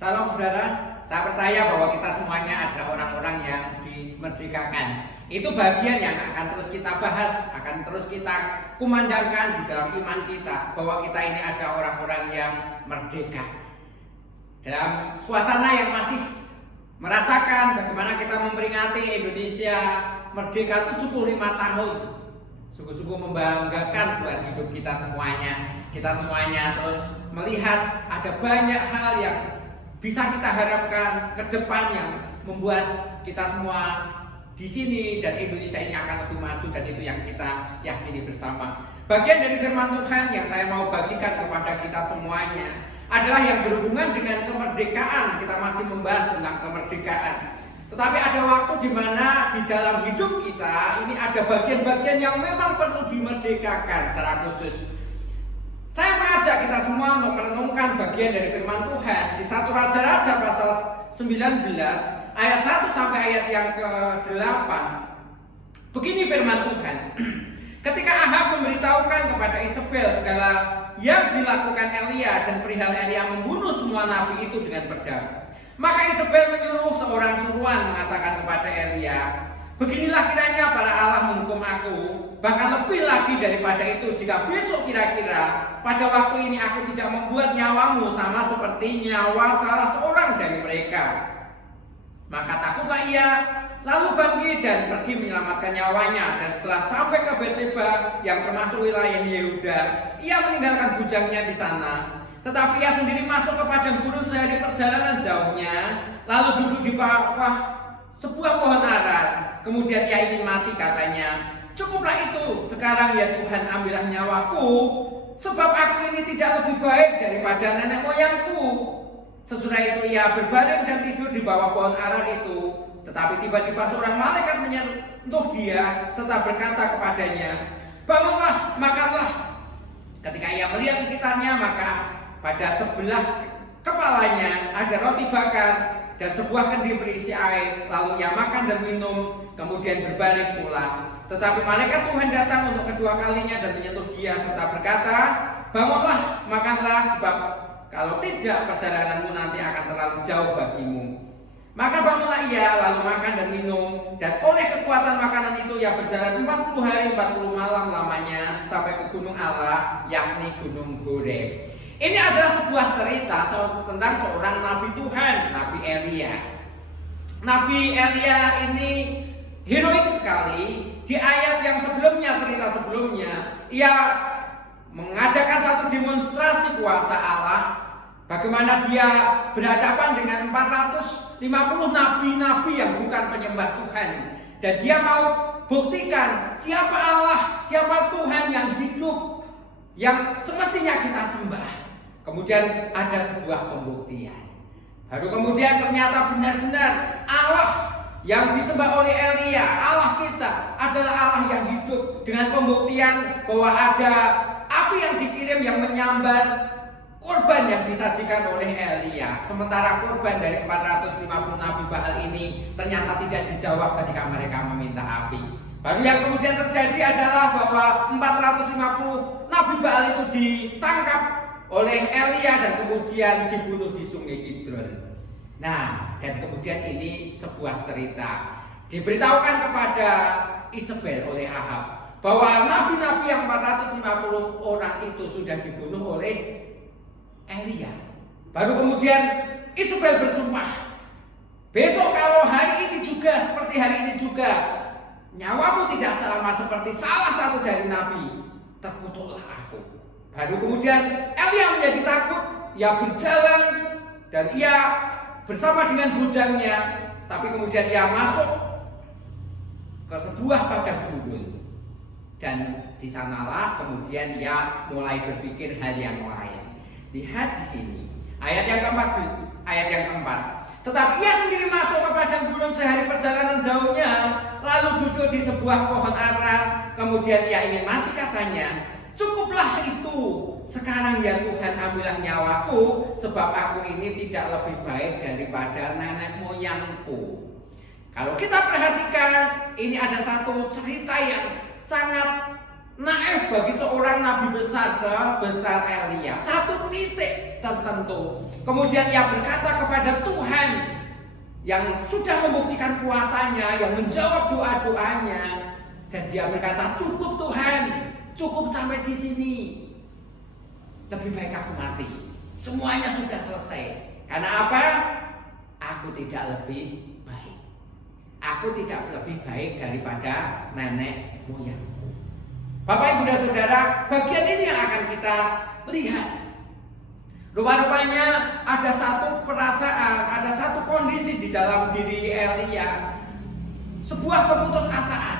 Salam saudara, saya percaya bahwa kita semuanya adalah orang-orang yang dimerdekakan. Itu bagian yang akan terus kita bahas, akan terus kita kumandangkan di dalam iman kita, bahwa kita ini adalah orang-orang yang merdeka. Dalam suasana yang masih merasakan bagaimana kita memperingati Indonesia merdeka 75 tahun. Sungguh-sungguh membanggakan buat hidup kita semuanya. Kita semuanya terus melihat ada banyak hal yang bisa kita harapkan ke depan yang membuat kita semua di sini dan Indonesia ini akan lebih maju, dan itu yang kita yakini bersama. Bagian dari firman Tuhan yang saya mau bagikan kepada kita semuanya adalah yang berhubungan dengan kemerdekaan. Kita masih membahas tentang kemerdekaan. Tetapi ada waktu di mana di dalam hidup kita ini ada bagian-bagian yang memang perlu dimerdekakan secara khusus. Saya mengajak kita semua untuk merenungkan bagian dari firman Tuhan di 1 Raja-Raja pasal 19 ayat 1 sampai ayat yang ke-8. Begini firman Tuhan. Ketika Ahab memberitahukan kepada Isabel segala yang dilakukan Elia dan perihal Elia membunuh semua nabi itu dengan pedang, maka Isabel menyuruh seorang suruhan mengatakan kepada Elia, "Beginilah kiranya para Allah menghukum aku, bahkan lebih lagi daripada itu, jika besok kira-kira pada waktu ini aku tidak membuat nyawamu sama seperti nyawa salah seorang dari mereka." Maka takutlah ia, lalu bangkit dan pergi menyelamatkan nyawanya. Dan setelah sampai ke Berseba yang termasuk wilayah Yehuda, ia meninggalkan bujangnya di sana. Tetapi ia sendiri masuk ke padang gurun sehari perjalanan jauhnya, lalu duduk di bawah sebuah pohon ara. Kemudian ia ingin mati, katanya, "Cukuplah itu, sekarang ya Tuhan, ambillah nyawaku, sebab aku ini tidak lebih baik daripada nenek moyangku." Sesudah itu ia berbaring dan tidur di bawah pohon ara itu. Tetapi tiba-tiba seorang malaikat menyentuh dia serta berkata kepadanya, "Bangunlah, makanlah." Ketika ia melihat sekitarnya, maka pada sebelah kepalanya ada roti bakar dan sebuah kendi berisi air. Lalu ia makan dan minum, kemudian berbaring pula. Tetapi malaikat Tuhan datang untuk kedua kalinya dan menyentuh dia serta berkata, "Bangunlah, makanlah, sebab kalau tidak perjalananmu nanti akan terlalu jauh bagimu." Maka bangunlah ia, lalu makan dan minum, dan oleh kekuatan makanan itu ia berjalan 40 hari 40 malam lamanya sampai ke gunung Allah, yakni Gunung Horeb. Ini adalah sebuah cerita tentang seorang nabi Tuhan, Nabi Elia. Nabi Elia ini heroik sekali. Di ayat yang sebelumnya, cerita sebelumnya, ia mengadakan satu demonstrasi kuasa Allah, bagaimana dia berhadapan dengan 450 nabi-nabi yang bukan penyembah Tuhan. Dan dia mau buktikan siapa Allah, siapa Tuhan yang hidup, yang semestinya kita sembah. Kemudian ada sebuah pembuktian. Baru kemudian ternyata benar-benar Allah yang disembah oleh Elia, Allah kita adalah Allah yang hidup, dengan pembuktian bahwa ada api yang dikirim yang menyambar korban yang disajikan oleh Elia. Sementara korban dari 450 nabi Baal ini ternyata tidak dijawab ketika mereka meminta api. Baru yang kemudian terjadi adalah bahwa 450 nabi Baal itu ditangkap oleh Elia dan kemudian dibunuh di Sungai Kidron. Nah, dan kemudian ini sebuah cerita diberitahukan kepada Isabel oleh Ahab bahwa nabi-nabi yang 450 orang itu sudah dibunuh oleh Elia. Baru kemudian Isabel bersumpah, "Besok kalau hari ini juga seperti hari ini juga, nyawamu tidak sama seperti salah satu dari nabi, terkutuklah aku." Baru kemudian Elia menjadi takut, ia berjalan dan ia bersama dengan bujangnya, tapi kemudian ia masuk ke sebuah padang gurun. Dan di sanalah kemudian ia mulai berpikir hal yang lain. Lihat di sini ayat yang keempat. "Tetapi ia sendiri masuk ke padang gurun sehari perjalanan jauhnya, lalu duduk di sebuah pohon ara. Kemudian ia ingin mati, katanya, 'Cukuplah itu, sekarang ya Tuhan, ambillah nyawaku, sebab aku ini tidak lebih baik daripada nenek moyangku.'" Kalau kita perhatikan, ini ada satu cerita yang sangat naif bagi seorang nabi besar sebesar Elia. Satu titik tertentu. Kemudian ia berkata kepada Tuhan yang sudah membuktikan kuasanya, yang menjawab doa-doanya, dan dia berkata, cukup Tuhan, cukup sampai di sini. Lebih baik aku mati. Semuanya sudah selesai. Karena apa? Aku tidak lebih baik. Aku tidak lebih baik daripada nenek moyang. Bapak, Ibu, dan Saudara, bagian ini yang akan kita lihat. Rupa-rupanya ada satu perasaan, ada satu kondisi di dalam diri Elia. Sebuah keputusasaan.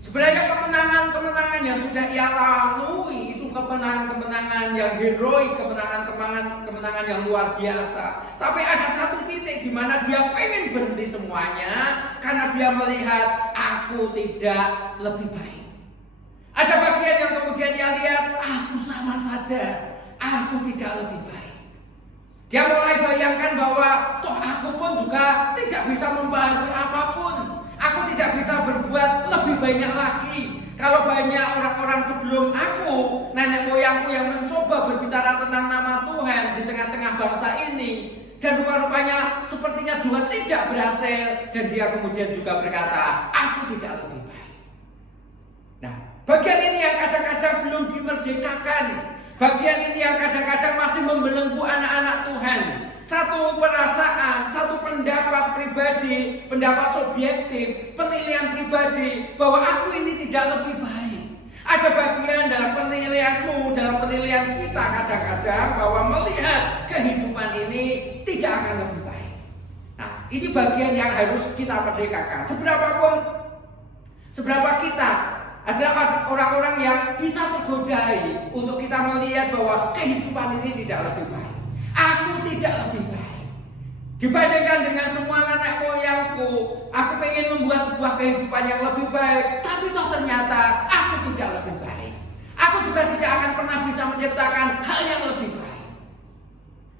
Sebenarnya kemenangan-kemenangan yang sudah ia lalui itu kemenangan-kemenangan yang heroik, kemenangan-kemenangan yang luar biasa. Tapi ada satu titik di mana dia pengen berhenti semuanya karena dia melihat aku tidak lebih baik. Ada bagian yang kemudian dia lihat, aku sama saja, aku tidak lebih baik. Dia mulai bayangkan bahwa toh aku pun juga tidak bisa membaharui apapun. Aku tidak bisa berbuat lebih banyak lagi. Kalau banyak orang-orang sebelum aku, nenek moyangku yang mencoba berbicara tentang nama Tuhan di tengah-tengah bangsa ini, dan rupa-rupanya sepertinya juga tidak berhasil, dan dia kemudian juga berkata, aku tidak lebih baik. Nah, bagian ini yang kadang-kadang belum dimerdekakan. Bagian ini yang kadang-kadang masih membelenggu anak-anak Tuhan. Satu perasaan, satu pendapat pribadi, pendapat subjektif, penilaian pribadi bahwa aku ini tidak lebih baik. Ada bagian dalam penilaianmu, dalam penilaian kita kadang-kadang bahwa melihat kehidupan ini tidak akan lebih baik. Nah, ini bagian yang harus kita merdekakan. Seberapa kita adalah orang-orang yang bisa tergodai untuk kita melihat bahwa kehidupan ini tidak lebih baik. Aku tidak lebih baik dibandingkan dengan semua nenek moyangku. Aku pengen membuat sebuah kehidupan yang lebih baik, tapi toh ternyata aku tidak lebih baik. Aku juga tidak akan pernah bisa menciptakan hal yang lebih baik.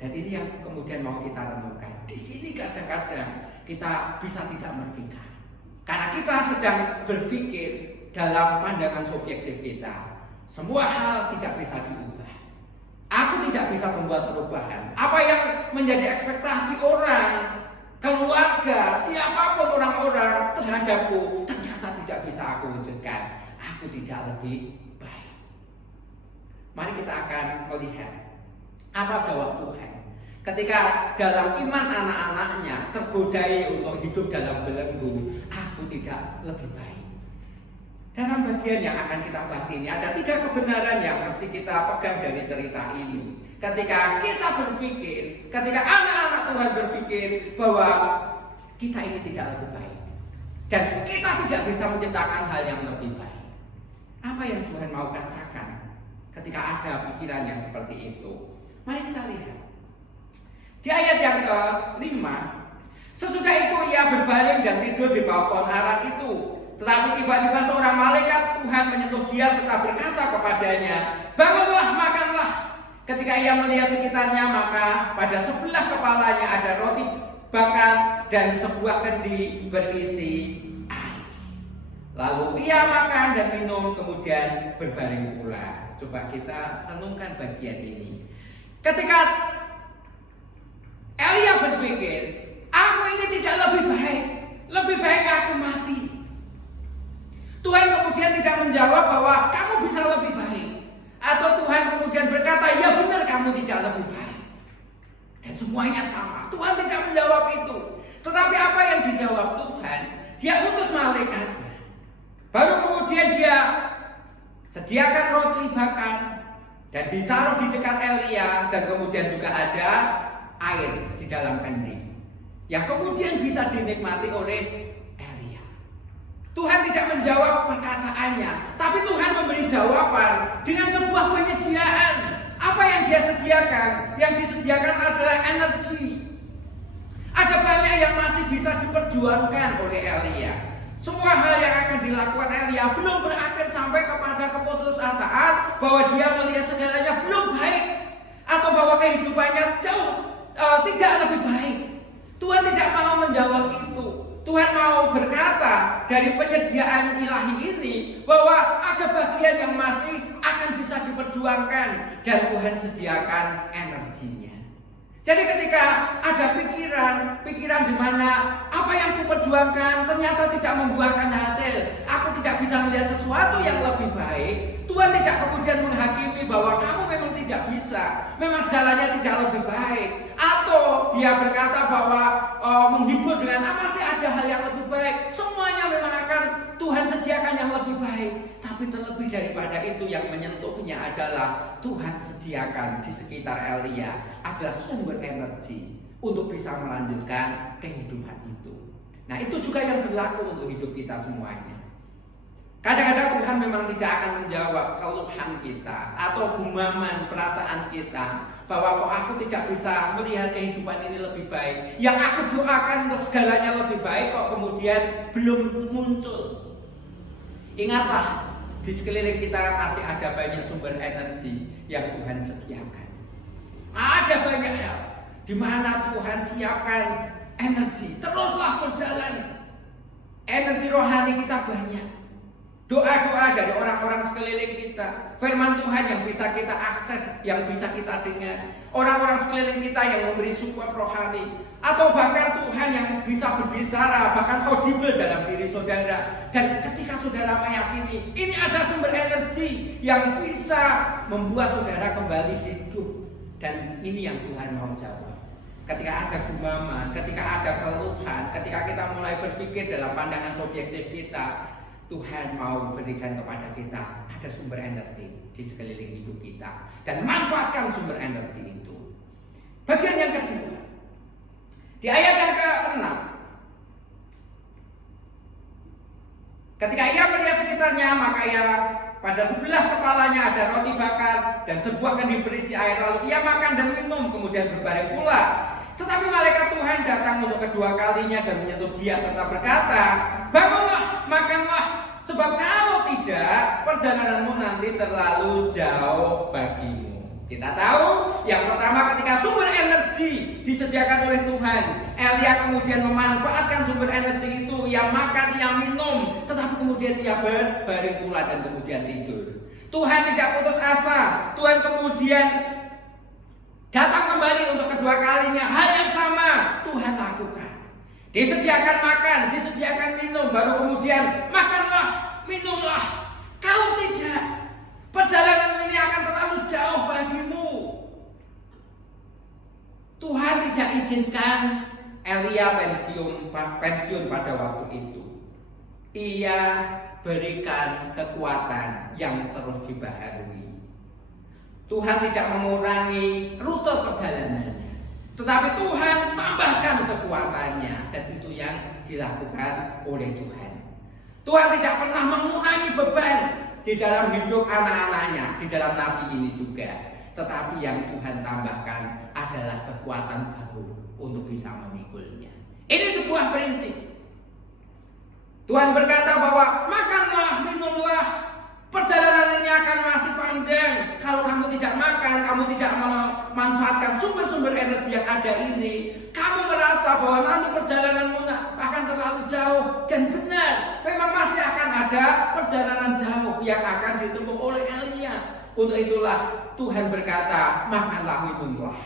Dan ini yang kemudian mau kita renungkan. Di sini kadang-kadang kita bisa tidak merdeka karena kita sedang berpikir dalam pandangan subjektif kita. Semua hal tidak bisa diubah. Aku tidak bisa membuat perubahan. Apa yang menjadi ekspektasi orang, keluarga, siapapun orang-orang terhadapku, ternyata tidak bisa aku wujudkan. Aku tidak lebih baik. Mari kita akan melihat apa jawab Tuhan ketika dalam iman anak-anaknya tergodai untuk hidup dalam belenggu. Aku tidak lebih baik. Dalam bagian yang akan kita bahas ini ada 3 kebenaran yang mesti kita pegang dari cerita ini. Ketika kita berpikir, ketika anak-anak Tuhan berpikir bahwa kita ini tidak lebih baik dan kita tidak bisa menciptakan hal yang lebih baik. Apa yang Tuhan mau katakan ketika ada pikiran yang seperti itu? Mari kita lihat. Di ayat yang ke-5, sesudah itu ia berbaring dan tidur di bawah pohon ara itu. Tetapi tiba-tiba seorang malaikat Tuhan menyentuh dia serta berkata kepadanya, bangunlah, makanlah. Ketika ia melihat sekitarnya, maka pada sebelah kepalanya ada roti bakar dan sebuah kendi berisi air. Lalu ia makan dan minum, kemudian berbaring pula. Coba kita renungkan bagian ini. Ketika Elia berpikir, aku ini tidak lebih baik aku mati. Tuhan kemudian tidak menjawab bahwa kamu bisa lebih baik. Atau Tuhan kemudian berkata, ya benar kamu tidak lebih baik. Dan semuanya sama. Tuhan tidak menjawab itu. Tetapi apa yang dijawab Tuhan? Dia utus malaikatnya. Baru kemudian dia sediakan roti bakar dan ditaruh di dekat Elia. Dan kemudian juga ada air di dalam kendi yang kemudian bisa dinikmati oleh Tuhan tidak menjawab perkataannya, tapi Tuhan memberi jawaban dengan sebuah penyediaan. Apa yang dia sediakan? Yang disediakan adalah energi. Ada banyak yang masih bisa diperjuangkan oleh Elia. Semua hal yang akan dilakukan Elia belum berakhir sampai kepada keputusasaan bahwa dia melihat segalanya belum baik atau bahwa kehidupannya jauh tidak lebih baik. Tuhan tidak mau menjawab itu. Tuhan mau berkata dari penyediaan ilahi ini bahwa ada bagian yang masih akan bisa diperjuangkan dan Tuhan sediakan energinya. Jadi ketika ada pikiran di mana apa yang kuperjuangkan ternyata tidak membuahkan hasil, aku tidak bisa melihat sesuatu yang lebih baik, Tuhan tidak kemudian menghakimi bahwa kamu memang tidak bisa, memang segalanya tidak lebih baik, atau dia berkata bahwa menghibur dengan masih ada hal yang lebih baik, semuanya memang akan Tuhan sediakan yang lebih baik. Tapi terlebih daripada itu yang menyentuhnya adalah Tuhan sediakan di sekitar Elia adalah sumber energi untuk bisa melanjutkan kehidupan itu. Nah, itu juga yang berlaku untuk hidup kita semuanya. Kadang-kadang Tuhan memang tidak akan menjawab keluhan kita atau gumaman perasaan kita bahwa kok aku tidak bisa melihat kehidupan ini lebih baik. Yang aku doakan untuk segalanya lebih baik kok kemudian belum muncul. Ingatlah, di sekeliling kita masih ada banyak sumber energi yang Tuhan sediakan. Ada banyak hal di mana Tuhan siapkan energi. Teruslah berjalan. Energi rohani kita banyak. Doa-doa dari orang-orang sekeliling kita, firman Tuhan yang bisa kita akses, yang bisa kita dengar, orang-orang sekeliling kita yang memberi support rohani, atau bahkan Tuhan yang bisa berbicara, bahkan audible dalam diri saudara. Dan ketika saudara meyakini ini adalah sumber energi yang bisa membuat saudara kembali hidup, dan ini yang Tuhan mau jawab. Ketika ada gumaman, ketika ada keluhan, ketika kita mulai berpikir dalam pandangan subjektif kita, Tuhan mau berikan kepada kita ada sumber energi di sekeliling hidup kita dan manfaatkan sumber energi itu. Bagian yang kedua, di ayat yang ke-6, ketika ia melihat sekitarnya, maka ia pada sebelah kepalanya ada roti bakar dan sebuah kendi berisi air, lalu ia makan dan minum, kemudian berbaring pula. Tetapi malaikat Tuhan datang untuk kedua kalinya dan menyentuh dia serta berkata, bangunlah, makanlah, sebab kalau tidak perjalananmu nanti terlalu jauh bagimu. Kita tahu yang pertama ketika sumber energi disediakan oleh Tuhan, Elia kemudian memanfaatkan sumber energi itu, ia makan, ia minum, tetapi kemudian ia berbaring pula dan kemudian tidur. Tuhan tidak putus asa, Tuhan kemudian datang kembali untuk kedua kalinya. Hal yang sama Tuhan lakukan. Disediakan makan, disediakan minum, baru kemudian makanlah, minumlah. Kalau tidak, perjalanan ini akan terlalu jauh bagimu. Tuhan tidak izinkan Elia pensiun pada waktu itu. Ia berikan kekuatan yang terus dibaharui. Tuhan tidak mengurangi rute perjalanannya, tetapi Tuhan tambahkan kekuatannya, dan itu yang dilakukan oleh Tuhan. Tuhan tidak pernah mengurangi beban di dalam hidup anak-anaknya, di dalam nabi ini juga, tetapi yang Tuhan tambahkan adalah kekuatan baru untuk bisa memikulnya. Ini sebuah prinsip. Tuhan berkata bahwa makanlah, minumlah, perjalanan ini akan masih panjang. Kalau kamu tidak makan, kamu tidak memanfaatkan sumber-sumber energi yang ada ini, kamu merasa bahwa nanti perjalananmu akan terlalu jauh. Dan benar, memang masih akan ada perjalanan jauh yang akan ditempuh oleh Elia. Untuk itulah Tuhan berkata, makanlah, minumlah.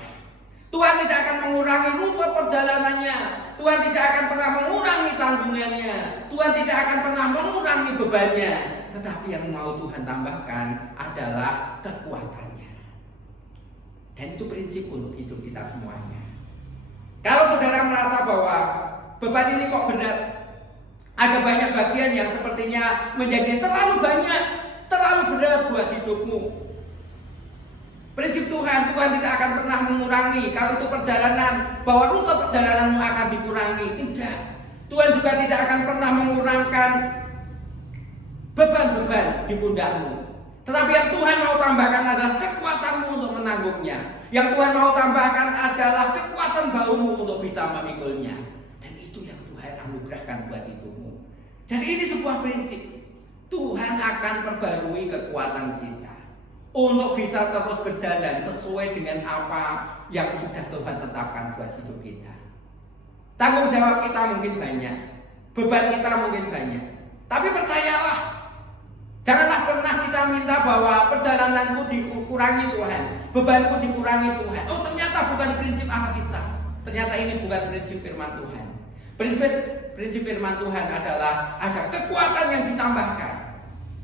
Tuhan tidak akan mengurangi rute perjalanannya. Tuhan tidak akan pernah mengurangi tanggungannya. Tuhan tidak akan pernah mengurangi bebannya. Tetapi yang mau Tuhan tambahkan adalah kekuatannya. Dan itu prinsip untuk hidup kita semuanya. Kalau saudara merasa bahwa beban ini kok berat, ada banyak bagian yang sepertinya menjadi terlalu banyak, terlalu berat buat hidupmu. Prinsip Tuhan tidak akan pernah mengurangi. Kalau itu perjalanan, bahwa rute perjalananmu akan dikurangi. Tidak. Tuhan juga tidak akan pernah mengurangkan beban-beban di pundakmu. Tetapi yang Tuhan mau tambahkan adalah kekuatanmu untuk menanggungnya. Yang Tuhan mau tambahkan adalah kekuatan bahumu untuk bisa memikulnya. Dan itu yang Tuhan anugerahkan buat hidupmu. Jadi ini sebuah prinsip. Tuhan akan perbarui kekuatan kita untuk bisa terus berjalan sesuai dengan apa yang sudah Tuhan tetapkan buat hidup kita. Tanggung jawab kita mungkin banyak, beban kita mungkin banyak. Tapi percayalah, janganlah pernah kita minta bahwa perjalananku dikurangi Tuhan, bebanku dikurangi Tuhan. Oh, ternyata bukan prinsip Allah kita. Ternyata ini bukan prinsip firman Tuhan. Prinsip firman Tuhan adalah ada kekuatan yang ditambahkan,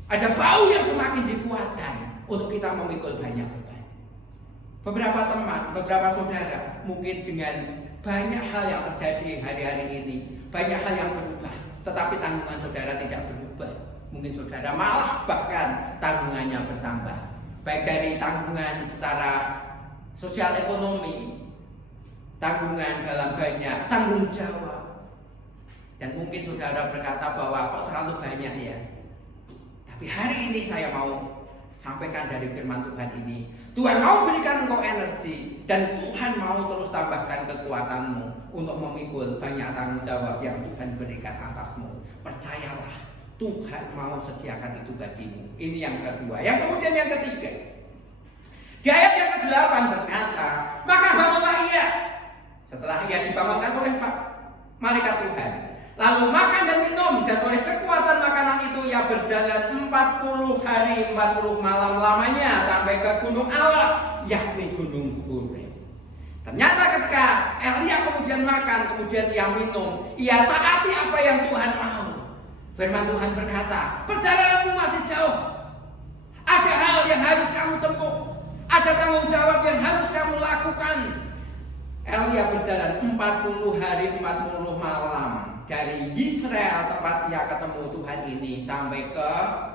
ada bau yang semakin dikuatkan untuk kita memikul banyak beban. Beberapa teman, beberapa saudara mungkin dengan banyak hal yang terjadi hari-hari ini, banyak hal yang berubah, tetapi tanggungan saudara tidak berubah. Mungkin saudara malah bahkan tanggungannya bertambah, baik dari tanggungan secara sosial ekonomi, tanggungan dalam banyak tanggung jawab. Dan mungkin saudara berkata bahwa kok terlalu banyak ya. Tapi hari ini saya mau sampaikan dari firman Tuhan ini, Tuhan mau berikan engkau energi, dan Tuhan mau terus tambahkan kekuatanmu untuk memikul banyak tanggung jawab yang Tuhan berikan atasmu. Percayalah, Tuhan mau sediakan itu bagimu. Ini yang kedua. Yang kemudian yang ketiga, di ayat yang ke-8 berkata, maka bangunlah ia setelah ia dibangunkan oleh malaikat Tuhan, lalu makan dan minum, dan oleh kekuatan makanan itu ia berjalan 40 hari 40 malam lamanya sampai ke gunung Allah, yakni gunung Horeb. Ternyata ketika Elia kemudian makan, kemudian ia minum, ia taati apa yang Tuhan mau. Firman Tuhan berkata, perjalananmu masih jauh, ada hal yang harus kamu tempuh, ada tanggung jawab yang harus kamu lakukan. Elia berjalan 40 hari 40 malam dari Israel tempat ia ketemu Tuhan ini sampai ke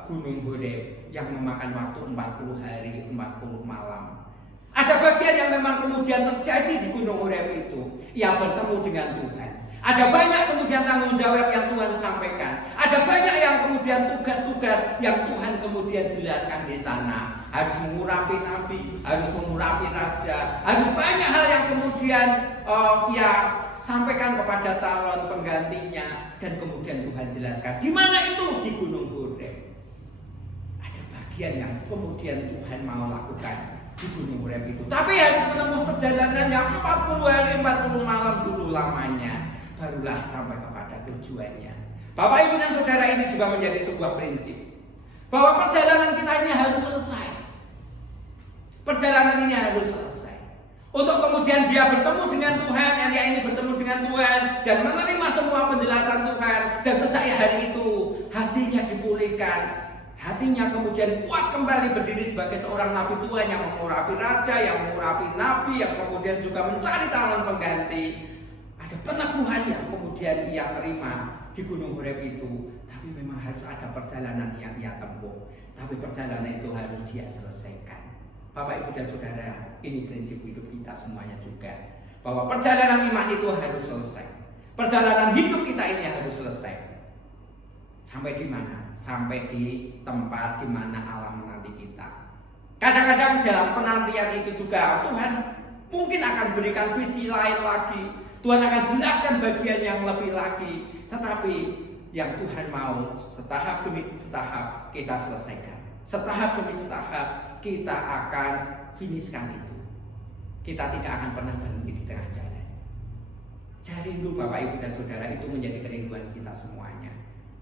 gunung Horeb yang memakan waktu 40 hari 40 malam. Ada bagian yang memang kemudian terjadi di gunung Horeb itu, ia bertemu dengan Tuhan. Ada banyak kemudian tanggung jawab yang Tuhan sampaikan. Ada banyak yang kemudian tugas-tugas yang Tuhan kemudian jelaskan di sana. Harus mengurapi nabi, harus mengurapi raja, harus banyak hal yang kemudian ia sampaikan kepada calon penggantinya, dan kemudian Tuhan jelaskan. Di mana itu? Di gunung Horeb. Ada bagian yang kemudian Tuhan mau lakukan di gunung Horeb itu. Tapi harus menempuh perjalanan yang 40 hari 40 malam dulu lamanya, barulah sampai kepada tujuannya. Bapak, Ibu, dan Saudara, ini juga menjadi sebuah prinsip bahwa perjalanan kita ini harus selesai. Perjalanan ini harus selesai. Untuk kemudian dia bertemu dengan Tuhan, Elia ini bertemu dengan Tuhan dan menerima semua penjelasan Tuhan, dan sejak hari itu hatinya dipulihkan. Hatinya kemudian kuat kembali berdiri sebagai seorang nabi Tuhan yang mengurapi raja, yang mengurapi nabi, yang kemudian juga mencari calon pengganti. Ada peneguhan yang kemudian ia terima di gunung Horeb itu. Tapi memang harus ada perjalanan yang ia tempuh. Tapi perjalanan itu harus dia selesaikan. Bapak, Ibu, dan Saudara, ini prinsip hidup kita semuanya juga, bahwa perjalanan iman itu harus selesai. Perjalanan hidup kita ini harus selesai. Sampai di mana? Sampai di tempat di mana Allah menanti kita. Kadang-kadang dalam penantian itu juga Tuhan mungkin akan berikan visi lain lagi. Tuhan akan jelaskan bagian yang lebih lagi. Tetapi yang Tuhan mau setahap demi setahap kita selesaikan. Setahap demi setahap kita akan finishkan itu. Kita tidak akan pernah berhenti di tengah jalan. Saya rindu Bapak, Ibu, dan Saudara, itu menjadi kerinduan kita semuanya.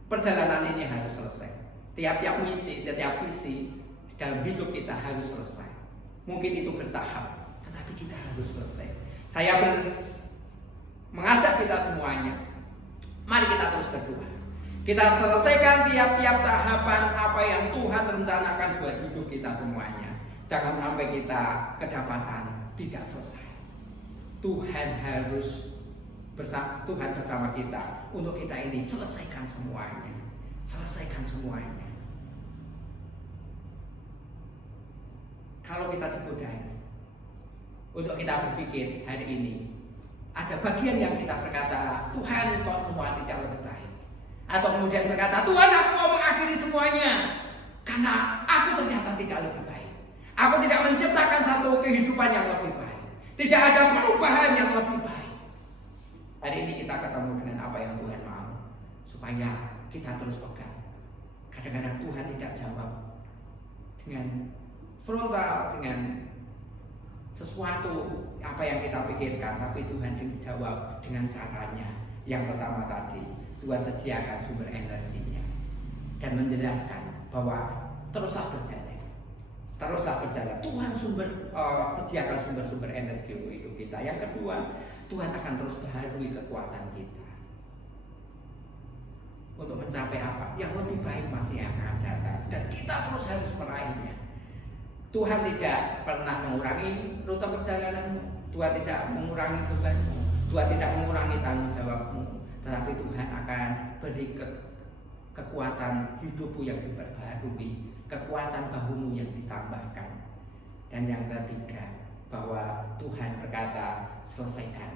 Perjalanan ini harus selesai. Setiap misi, setiap visi dalam hidup kita harus selesai. Mungkin itu bertahap, tetapi kita harus selesai. Saya mengajak kita semuanya, mari kita terus berdoa. Kita selesaikan tiap-tiap tahapan apa yang Tuhan rencanakan buat hidup kita semuanya. Jangan sampai kita kedapatan tidak selesai. Tuhan bersama kita untuk kita ini selesaikan semuanya. Selesaikan semuanya. Kalau kita digodai untuk kita berpikir hari ini, ada bagian yang kita berkata, Tuhan kok semua tidak lebih baik. Atau kemudian berkata, Tuhan aku mau mengakhiri semuanya karena aku ternyata tidak lebih baik. Aku tidak menciptakan satu kehidupan yang lebih baik. Tidak ada perubahan yang lebih baik. Hari ini kita ketemu dengan apa yang Tuhan mau, supaya kita terus pegang. Kadang-kadang Tuhan tidak jawab dengan frontal, dengan sesuatu apa yang kita pikirkan, tapi Tuhan dijawab dengan caranya. Yang pertama tadi, Tuhan sediakan sumber energinya dan menjelaskan bahwa teruslah berjalan. Teruslah berjalan. Tuhan sediakan sumber-sumber energi untuk hidup kita. Yang kedua, Tuhan akan terus baharui kekuatan kita untuk mencapai apa? Yang lebih baik masih akan datang. Dan kita terus harus meraihnya. Tuhan tidak pernah mengurangi rute perjalananmu. Tuhan tidak mengurangi bebanmu. Tuhan tidak mengurangi tanggung jawabmu. Tetapi Tuhan akan beri kekuatan hidupmu yang diperbarui, kekuatan bahumu yang ditambahkan. Dan yang ketiga, bahwa Tuhan berkata, selesaikan.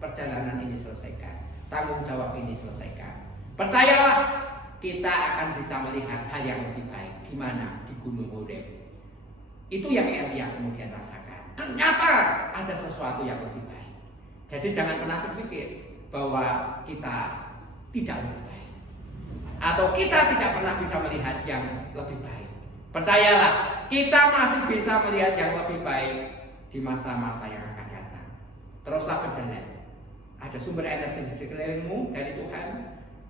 Perjalanan ini selesaikan. Tanggung jawab ini selesaikan. Percayalah, kita akan bisa melihat hal yang lebih baik. Di mana? Di Gunung Horeb. Itu yang Elia kemudian rasakan. Ternyata ada sesuatu yang lebih baik. Jadi jangan pernah berpikir bahwa kita tidak lebih baik, atau kita tidak pernah bisa melihat yang lebih baik. Percayalah, kita masih bisa melihat yang lebih baik di masa-masa yang akan datang. Teruslah berjalan. Ada sumber energi di sekelilingmu dari Tuhan.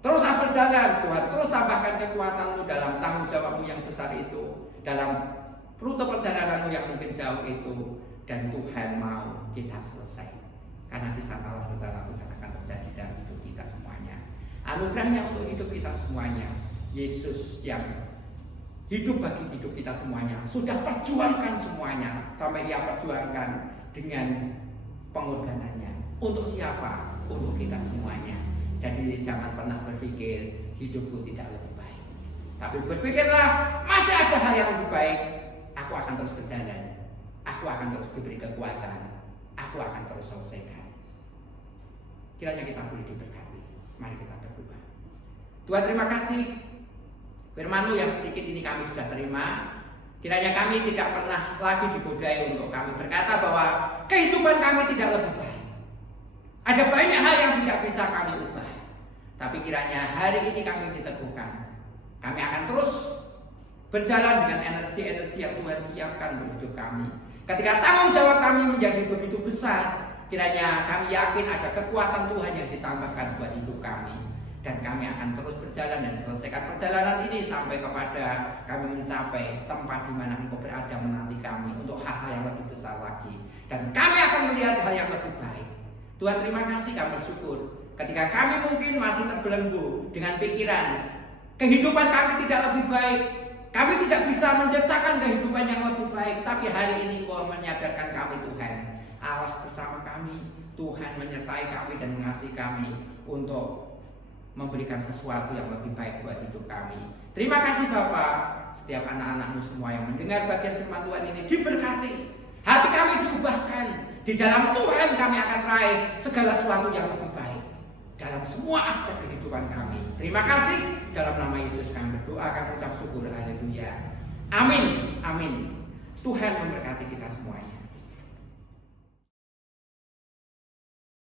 Teruslah berjalan. Tuhan terus tambahkan kekuatanmu dalam tanggung jawabmu yang besar itu, dalam rute perjalananmu yang mungkin jauh itu. Dan Tuhan mau kita selesai. Karena di sanalah rencana Tuhan akan terjadi dalam hidup kita semuanya. Anugerahnya untuk hidup kita semuanya. Yesus yang hidup bagi hidup kita semuanya sudah perjuangkan semuanya, sampai Ia perjuangkan dengan pengorbanannya. Untuk siapa? Untuk kita semuanya. Jadi jangan pernah berpikir hidupku tidak lebih baik, tapi berpikirlah masih ada hal yang lebih baik. Aku akan terus berjalan. Aku akan terus diberi kekuatan. Aku akan terus selesaikan. Kiranya kita boleh diberkati. Mari kita berdoa. Tuhan, terima kasih firman-Mu yang sedikit ini kami sudah terima. Kiranya kami tidak pernah lagi digodai untuk kami berkata bahwa kehidupan kami tidak lebih baik. Ada banyak hal yang tidak bisa kami ubah. Tapi kiranya hari ini kami diteguhkan. Kami akan terus berjalan dengan energi-energi yang Tuhan siapkan untuk hidup kami. Ketika tanggung jawab kami menjadi begitu besar, kiranya kami yakin ada kekuatan Tuhan yang ditambahkan buat hidup kami. Dan kami akan terus berjalan dan selesaikan perjalanan ini sampai kepada kami mencapai tempat di mana Engkau berada menanti kami untuk hal-hal yang lebih besar lagi. Dan kami akan melihat hal yang lebih baik. Tuhan, terima kasih, kami bersyukur. Ketika kami mungkin masih terbelenggu dengan pikiran kehidupan kami tidak lebih baik, kami tidak bisa menciptakan kehidupan yang lebih baik, tapi hari ini Engkau menyadarkan kami, Tuhan, Allah bersama kami. Tuhan menyertai kami dan mengasihi kami untuk memberikan sesuatu yang lebih baik buat hidup kami. Terima kasih Bapa. Setiap anak-anak-Mu semua yang mendengar bagian firman Tuhan ini diberkati. Hati kami diubahkan. Di dalam Tuhan kami akan raih segala sesuatu yang lebih baik dalam semua aspek kehidupan kami. Terima kasih. Dalam nama Yesus kami berdoa, kami ucap syukur. Haleluya. Amin. Amin. Tuhan memberkati kita semuanya.